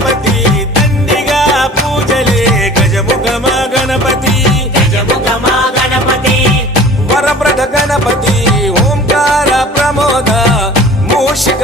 గణపతి దండిగా పూజలే గజముఖమ గణపతి గజముఖమా గణపతి వరప్రద గణపతి ఓంకార ప్రమోద మూషిక